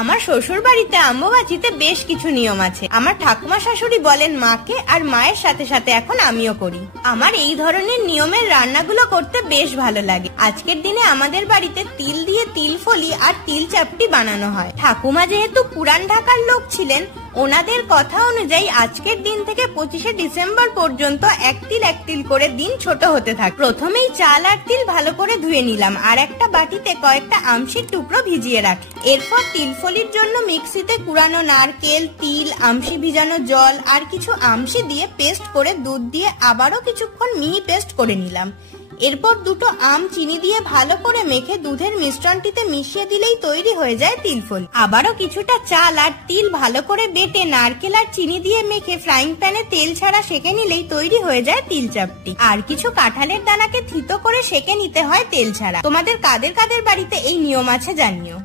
আমার শ্বশুর বাড়িতে আম্ববাচিতে বেশ কিছু নিয়ম আছে। আমার ঠাকুমা শাশুড়ি বলেন মাকে, আর মায়ের সাথে সাথে এখন আমিও করি। আমার এই ধরনের নিয়মের রান্নাগুলো করতে বেশ ভালো লাগে। আজকের দিনে আমাদের বাড়িতে তিল দিয়ে তিলফলি আর তিল চাপটি বানানো হয়। ঠাকুমা যেহেতু পুরান ঢাকার লোক ছিলেন, ওনাদের কথা অনুযায়ী আজকের দিন থেকে 25শে ডিসেম্বর পর্যন্ত এক তিল করে দিন ছোট হতে থাকে। প্রথমেই চাল আর তিল ভালো করে ধুয়ে নিলাম, আর একটা বাটিতে কয়েকটা আমশির টুকরো ভিজিয়ে রাখি। এরপর তিলফলির জন্য মিক্সিতে কুড়ানো নারকেল, তিল, আমশি ভিজানো জল আর কিছু আমশি দিয়ে পেস্ট করে দুধ দিয়ে আবারও কিছুক্ষণ মিহি পেস্ট করে নিলাম। এরপর দুটো আম চিনি দিয়ে ভালো করে মেখে দুধের মিশ্রণটিতে মিশিয়ে দিলেই তৈরি হয়ে যায় তিলফলি। আবারও কিছুটা চাল আর তিল ভালো করে বেটে নারকেল আর চিনি দিয়ে মেখে ফ্রাইং প্যানে তেল ছাড়া সেঁকে নিলেই তৈরি হয়ে যায় তিল চাপটি। আর কিছু কাঁঠালের দানাকে থিতো করে সেঁকে নিতে হয় তেল ছাড়া। তোমাদের কাদের কাদের বাড়িতে এই নিয়ম আছে জানিও।